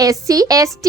SC/ST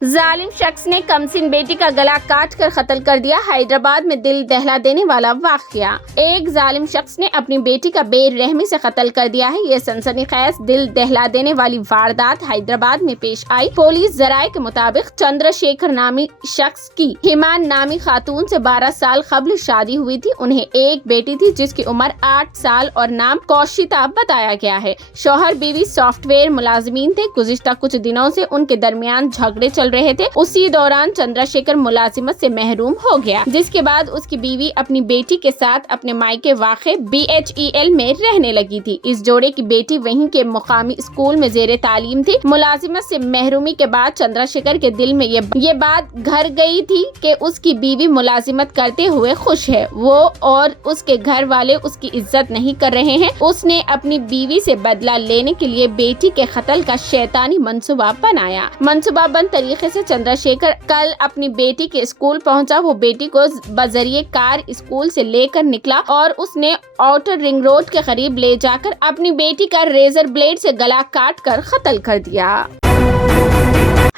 ظالم شخص نے کمسن بیٹی کا گلا کاٹ کر قتل کر دیا، حیدرآباد میں دل دہلا دینے والا واقعہ۔ ایک ظالم شخص نے اپنی بیٹی کا بے رحمی سے قتل کر دیا ہے۔ یہ سنسنی خیز دل دہلا دینے والی واردات حیدرآباد میں پیش آئی۔ پولیس ذرائع کے مطابق چندر شیکھر نامی شخص کی ہیمان نامی خاتون سے 12 سال قبل شادی ہوئی تھی۔ انہیں ایک بیٹی تھی جس کی عمر 8 سال اور نام کوشیتا بتایا گیا ہے۔ شوہر بیوی سافٹ ویئر ملازمین تھے۔ گزشتہ کچھ دنوں سے ان کے درمیان جھگڑے چل رہے تھے۔ اسی دوران چندر شیکھر ملازمت سے محروم ہو گیا، جس کے بعد اس کی بیوی اپنی بیٹی کے ساتھ اپنے مائکے واقع BHEL میں رہنے لگی تھی۔ اس جوڑے کی بیٹی وہیں کے مقامی اسکول میں زیر تعلیم تھی۔ ملازمت سے محرومی کے بعد چندر شیکھر کے دل میں یہ بات گھر گئی تھی کہ اس کی بیوی ملازمت کرتے ہوئے خوش ہے، وہ اور اس کے گھر والے اس کی عزت نہیں کر رہے ہیں۔ اس نے اپنی بیوی سے بدلہ لینے کے لیے بیٹی کے قتل کا شیطانی منصوبہ بنایا۔ منصوبہ بند طریقے سے چندر شیکھر کل اپنی بیٹی کے اسکول پہنچا۔ وہ بیٹی کو بذریعہ کار اسکول سے لے کر نکلا اور اس نے آؤٹر رنگ روڈ کے قریب لے جا کر اپنی بیٹی کا ریزر بلیڈ سے گلا کاٹ کر قتل کر دیا۔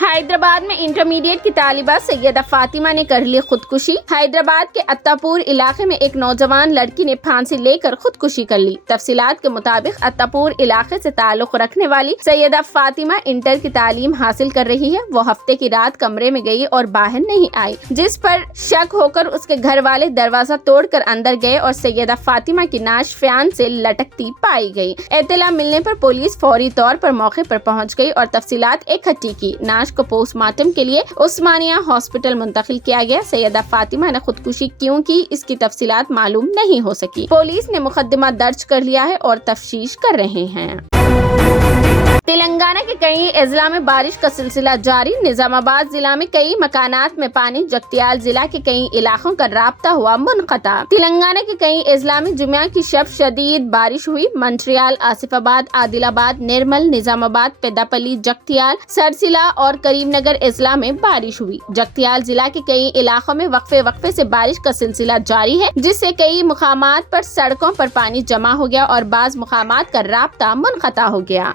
حیدرآباد میں انٹرمیڈیٹ کی طالبہ سیدہ فاطمہ نے کر لی خودکشی۔ حیدرآباد کے اتاپور علاقے میں ایک نوجوان لڑکی نے پھانسی لے کر خودکشی کر لی۔ تفصیلات کے مطابق اتاپور علاقے سے تعلق رکھنے والی سیدہ فاطمہ انٹر کی تعلیم حاصل کر رہی ہے۔ وہ ہفتے کی رات کمرے میں گئی اور باہر نہیں آئی، جس پر شک ہو کر اس کے گھر والے دروازہ توڑ کر اندر گئے اور سیدہ فاطمہ کی نعش فیان سے لٹکتی پائی گئی۔ اطلاع ملنے پر پولیس فوری طور پر موقع پر پہنچ گئی اور تفصیلات اکٹھی کی۔ نعش کو پوسٹ مارٹم کے لیے عثمانیہ ہاسپٹل منتقل کیا گیا۔ سیدہ فاطمہ نے خودکشی کیوں کی، اس کی تفصیلات معلوم نہیں ہو سکی۔ پولیس نے مقدمہ درج کر لیا ہے اور تفتیش کر رہے ہیں۔ تلنگانہ کے کئی اضلاع میں بارش کا سلسلہ جاری۔ نظام آباد ضلع میں کئی مکانات میں پانی، جگتیال ضلع کے کئی علاقوں کا رابطہ ہوا منقطع۔ تلنگانہ کے کئی اضلاع میں جمعہ کی شب شدید بارش ہوئی۔ منچریال، آصف آباد، عادل آباد، نرمل، نظام آباد، پیداپلی، جگتیال، سرسیلا اور کریم نگر اضلاع میں بارش ہوئی۔ جگتیال ضلع کے کئی علاقوں میں وقفے سے بارش کا سلسلہ جاری ہے، جس سے کئی مقامات پر سڑکوں پر پانی جمع ہو گیا اور بعض مقامات کا رابطہ منقطع ہو گیا۔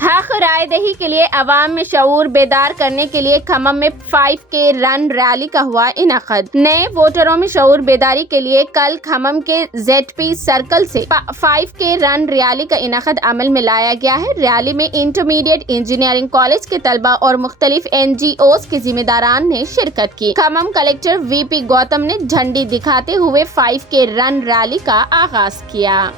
حق رائے دہی کے لیے عوام میں شعور بیدار کرنے کے لیے کھمم میں 5K رن ریلی کا ہوا انعقاد۔ نئے ووٹروں میں شعور بیداری کے لیے کل کھمم کے ZP سرکل سے 5K رن ریلی کا انعقاد عمل میں لایا گیا ہے۔ ریلی میں انٹرمیڈیٹ انجینئرنگ کالج کے طلبہ اور مختلف NGOs کے ذمہ داران نے شرکت کی۔ کھمم کلکٹر VP گوتم نے جھنڈی دکھاتے ہوئے 5K رن ریلی کا آغاز کیا۔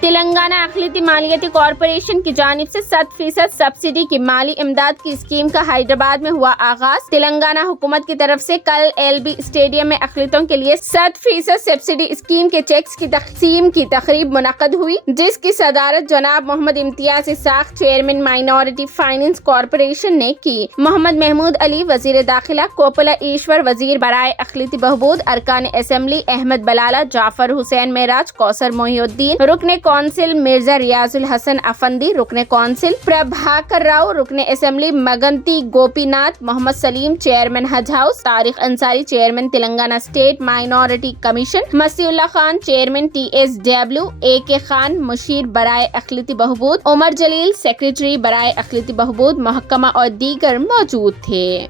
تلنگانہ اقلیتی مالیاتی کارپوریشن کی جانب سے 100% سبسڈی کی مالی امداد کی اسکیم کا حیدرآباد میں ہوا آغاز۔ تلنگانہ حکومت کی طرف سے کل LB اسٹیڈیم میں اقلیتوں کے لیے 100% سبسڈی اسکیم کے چیکس کی تقسیم کی تقریب منعقد ہوئی، جس کی صدارت جناب محمد امتیاز اسحاق، چیئرمین مائنورٹی فائنانس کارپوریشن نے کی۔ محمد محمود علی، وزیر داخلہ، کوپلا ایشور، وزیر برائے اقلیتی بہبود، ارکان اسمبلی احمد بلالہ، جعفر حسین معراج، کوثر محی الدین، رکن کونسل مرزا ریاض الحسن افندی، رکن کونسل پربھاکر راؤ، رکن assembly Maganti Gopi Nath, Mohammed Saleem, chairman Haj house, Tariq Ansari, chairman Telangana state minority commission, Masih Ullah Khan, chairman TSW، AK Khan, مشیر برائے اقلیتی بہبود، عمر جلیل، سیکریٹری برائے اقلیتی بہبود محکمہ اور دیگر موجود تھے۔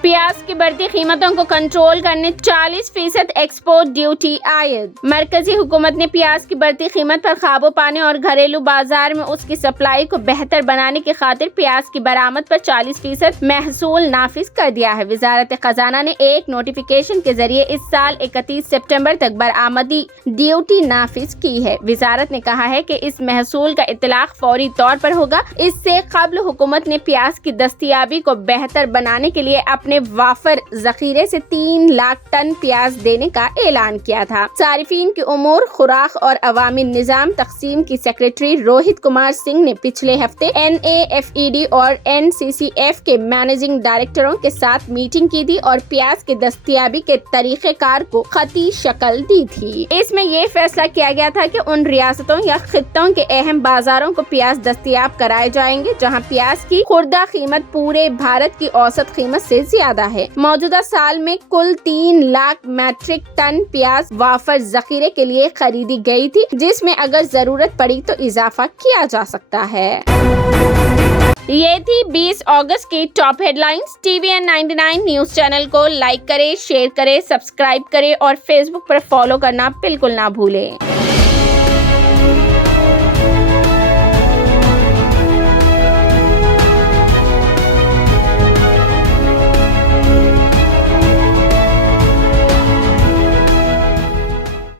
پیاز کی بڑھتی قیمتوں کو کنٹرول کرنے 40% ایکسپورٹ ڈیوٹی عائد۔ مرکزی حکومت نے پیاز کی بڑھتی قیمت پر قابو پانے اور گھریلو بازار میں اس کی سپلائی کو بہتر بنانے کی خاطر پیاز کی برآمد پر 40% محصول نافذ کر دیا ہے۔ وزارت خزانہ نے ایک نوٹیفیکیشن کے ذریعے اس سال 31 سپٹمبر تک برآمدی ڈیوٹی نافذ کی ہے۔ وزارت نے کہا ہے کہ اس محصول کا اطلاق فوری طور پر ہوگا۔ اس سے قبل حکومت نے پیاز کی دستیابی کو بہتر بنانے کے لیے اپنے وافر ذخیرے سے 3 لاکھ ٹن پیاز دینے کا اعلان کیا تھا۔ صارفین کے امور، خوراک اور عوامی نظام تقسیم کی سیکریٹری روہت کمار سنگھ نے پچھلے ہفتے NAFED اور NCCF کے مینیجنگ ڈائریکٹروں کے ساتھ میٹنگ کی تھی اور پیاز کی دستیابی کے طریقہ کار کو خطی شکل دی تھی۔ اس میں یہ فیصلہ کیا گیا تھا کہ ان ریاستوں یا خطوں کے اہم بازاروں کو پیاز دستیاب کرائے جائیں گے جہاں پیاز کی خوردہ قیمت پورے بھارت کی اوسط قیمت سے زیادہ ہے۔ موجودہ سال میں کل 3 لاکھ میٹرک ٹن پیاز وافر ذخیرے کے لیے خریدی گئی تھی، جس میں اگر ضرورت پڑی تو اضافہ کیا جا سکتا ہے۔ یہ تھی 20 اگست کی top headlines. TVN 99 news channel کو لائک کریں، شیئر کریں، سبسکرائب کریں اور فیس بک پر فالو کرنا بالکل نہ بھولیں۔